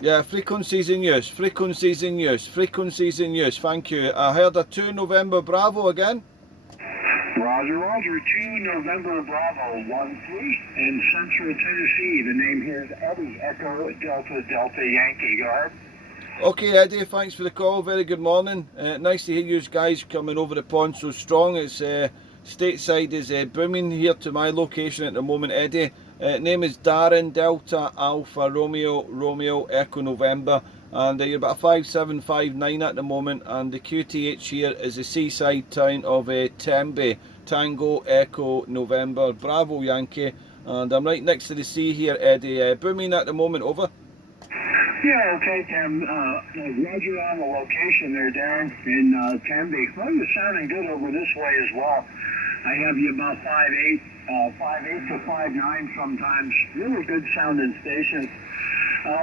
Yeah, frequencies in use, frequencies in use, frequencies in use. Thank you. I heard a 2 November Bravo again. Roger, Roger. 2 November Bravo 1-3 in Central Tennessee. The name here is Eddie, Echo Delta Delta Yankee. Go ahead. Okay, Eddie, thanks for the call. Very good morning. Nice to hear you guys coming over the pond so strong. It's stateside is booming here to my location at the moment, Eddie. Name is Darren, Delta Alpha Romeo Romeo Echo November, and you're about 5759 at the moment, and the QTH here is the seaside town of Tenby, Tango Echo November Bravo Yankee, and I'm right next to the sea here, Eddie. Booming at the moment, over. Yeah, okay, Tim. Roger on the location there, Darren, in Tenby. Well, you're sounding good over this way as well. I have you about 5'8", 5'8" to 5'9" sometimes. Really good sounding stations.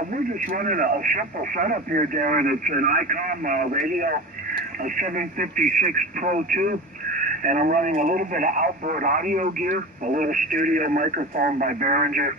We're just running a simple setup here, Darren. It's an ICOM radio, a 756 Pro 2, and I'm running a little bit of outboard audio gear, a little studio microphone by Behringer,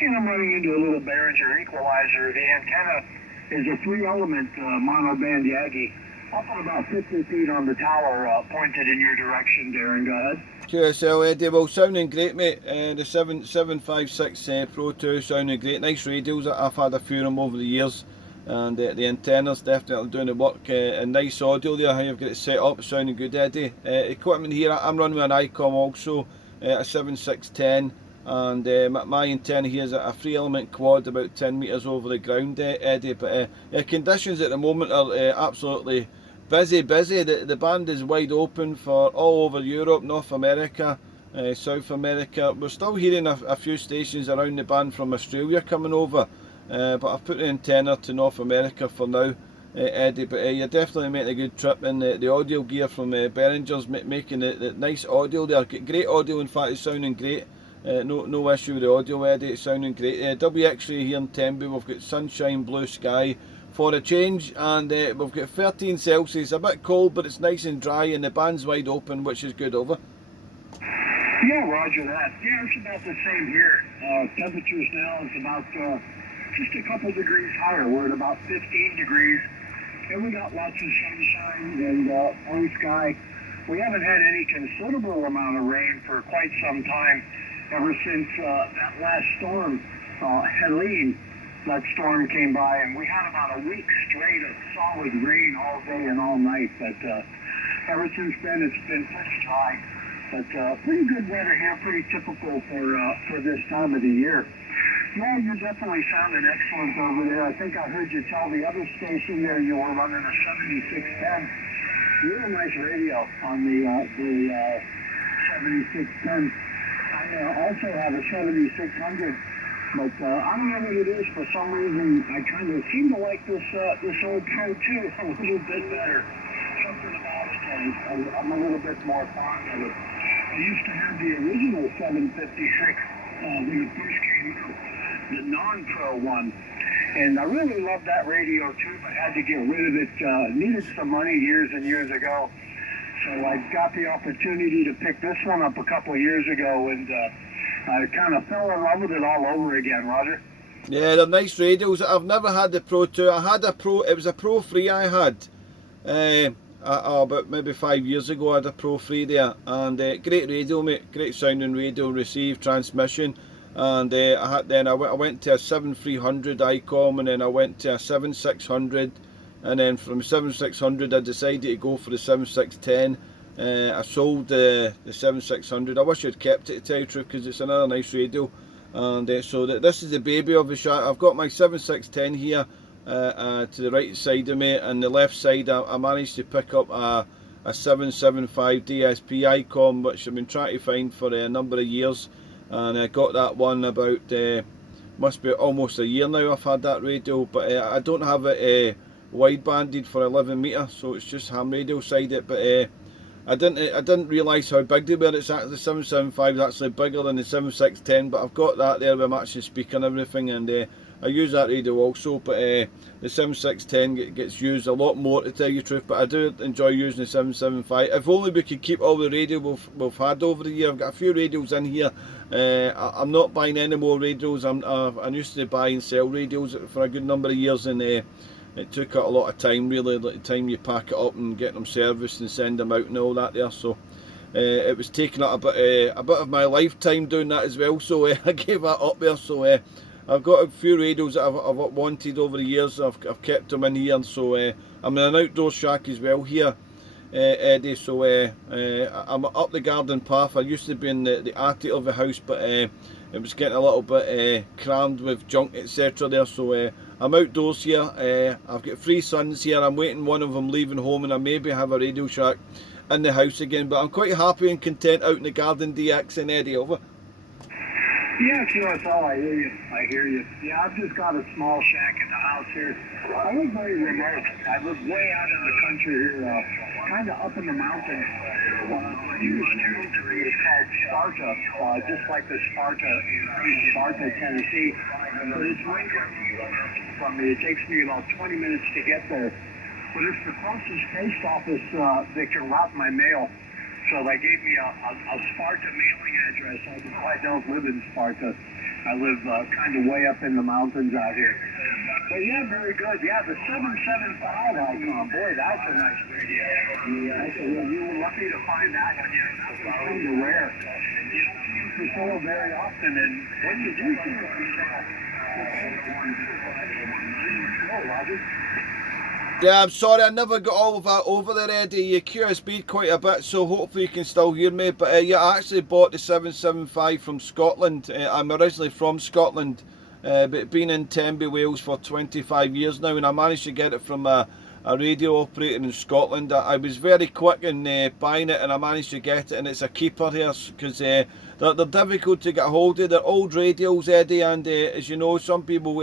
and I'm running into a little Behringer equalizer. The antenna is a 3-element monoband Yagi, up at about 50 feet on the tower, pointed in your direction, Darren. Go ahead. QSL, Eddie. Well, sounding great, mate. The 756 Pro 2 sounding great. Nice radios. I've had a few of them over the years, and the antennas definitely doing the work. And nice audio there. How you've got it set up, sounding good, Eddie. Equipment here. I'm running with an ICOM also, a 7610. And my antenna here is a 3-element quad about 10 metres over the ground, Eddie. But conditions at the moment are absolutely busy. The band is wide open for all over Europe, North America, South America. We're still hearing a few stations around the band from Australia coming over, but I've put the antenna to North America for now, Eddie. But you're definitely making a good trip, and the audio gear from Behringer's making the nice audio there. Great audio, in fact, it's sounding great. No issue with the audio, Eddie. It's sounding great. WX-ray here in Tenby. We've got sunshine, blue sky for a change, and we've got 13 Celsius. A bit cold, but it's nice and dry, and the band's wide open, which is good, over. Yeah, roger that. Yeah, it's about the same here. Temperatures now is about just a couple degrees higher. We're at about 15 degrees, and we got lots of sunshine and blue sky. We haven't had any considerable amount of rain for quite some time, ever since that last storm, Helene, that storm came by, and we had about a week straight of solid rain all day and all night. But ever since then, it's been pretty dry. But pretty good weather here, pretty typical for this time of the year. Yeah, you're definitely sounding excellent over there. I think I heard you tell the other station there you were running a 7610. Real nice radio on the 7610. I also have a 7600, but I don't know what it is. For some reason, I kind of seem to like this old Pro 2 a little bit better. Something about it, I'm a little bit more fond of it. I used to have the original 756 when it first came out, the non-Pro one. And I really loved that radio too, but had to get rid of it. Needed some money years and years ago. So I got the opportunity to pick this one up a couple of years ago, and I kind of fell in love with it all over again, Roger. Yeah, they're nice radios. I've never had the Pro 2. I had a Pro, it was a Pro 3 I had. About maybe 5 years ago I had a Pro 3 there, and great radio, mate. Great sounding radio, receive, transmission. And I went to a 7300 ICOM, and then I went to a 7600, and then from 7600 I decided to go for the 7610. I sold the 7600. I wish I'd kept it, to tell you the truth, because it's another nice radio. And so this is the baby of the shot. I've got my 7610 here to the right side of me, and the left side I managed to pick up a 775 DSP ICOM, which I've been trying to find for a number of years. And I got that one about, must be almost a year now I've had that radio, but I don't have it wide banded for 11 metre, so it's just ham radio side it. But I didn't realise how big they were. It's actually the 775 is actually bigger than the 7610, but I've got that there where I'm actually speaking and everything, and I use that radio also. But the 7610 gets used a lot more, to tell you the truth. But I do enjoy using the 775. If only we could keep all the radio we've had over the year. I've got a few radios in here. I'm not buying any more radios. I used to buy and sell radios for a good number of years, and it took a lot of time, really, like the time you pack it up and get them serviced and send them out and all that there. So it was taking up a bit of my lifetime doing that as well. So I gave that up there. So I've got a few radios that I've wanted over the years. I've kept them in here. And so I'm in an outdoor shack as well here, Eddie. So I'm up the garden path. I used to be in the attic of the house, but it was getting a little bit crammed with junk, etc. there. So I'm outdoors here. I've got 3 sons here. I'm waiting one of them leaving home, and I maybe have a radio shack in the house again. But I'm quite happy and content out in the garden, DX and Eddie. Over. Yeah, QSL, I hear you. I hear you. Yeah, I've just got a small shack in the house here. I live very remote. I live way out in the country here, kind of up in the mountains. It's called Sparta, just like the Sparta in Sparta, Tennessee. But it's way from me. It takes me about 20 minutes to get there. But it's the closest post office that can route my mail. So they gave me a Sparta mailing address, although I don't live in Sparta. I live kind of way up in the mountains out here. But yeah, very good. Yeah, the 775 icon, boy, that's a nice radio. Yeah, so you were lucky to find that one. Yeah, that's kind of rare. You don't see them for sale very often, and when you do see them for sale, oh, Roger. Yeah, I'm sorry, I never got all of that over there, Eddie. You QSB'd quite a bit, so hopefully you can still hear me. But yeah, I actually bought the 775 from Scotland. I'm originally from Scotland, but been in Tenby, Wales for 25 years now, and I managed to get it from a radio operator in Scotland. I was very quick in buying it, and I managed to get it, and it's a keeper here, because they're difficult to get hold of. They're old radios, Eddie, and as you know, some people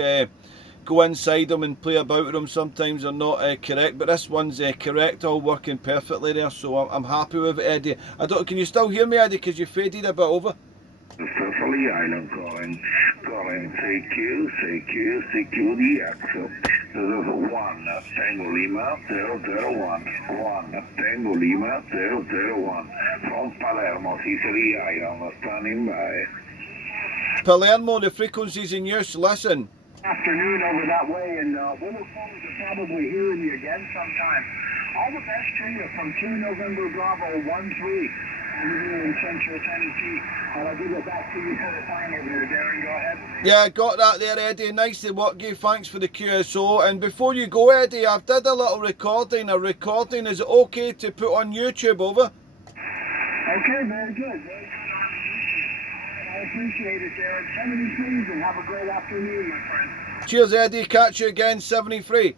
go inside them and play about with them. Sometimes they're not correct, but this one's correct, all working perfectly there, so I'm happy with it, Eddie. Can you still hear me, Eddie, because you faded a bit over? Sicily Island calling, CQ, DX. This is 1 Tango Lima 001, 1 Tango Lima 001, from Palermo, Sicily Island, standing by. Palermo, the frequency's in use, listen. Afternoon over that way, and we'll look forward to probably hearing you again sometime. All the best to you from 2 November Bravo 13 in Central Tennessee. And I'll give it back to you for the time over there, Darren. Go ahead. Yeah, got that there, Eddie. Nicely work, you. Thanks for the QSO. And before you go, Eddie, I've did a little recording. A recording, is it okay to put on YouTube, over? Okay, very good. I appreciate it, Darren. 73, and have a great afternoon, my friend. Cheers, Eddie. Catch you again, 73.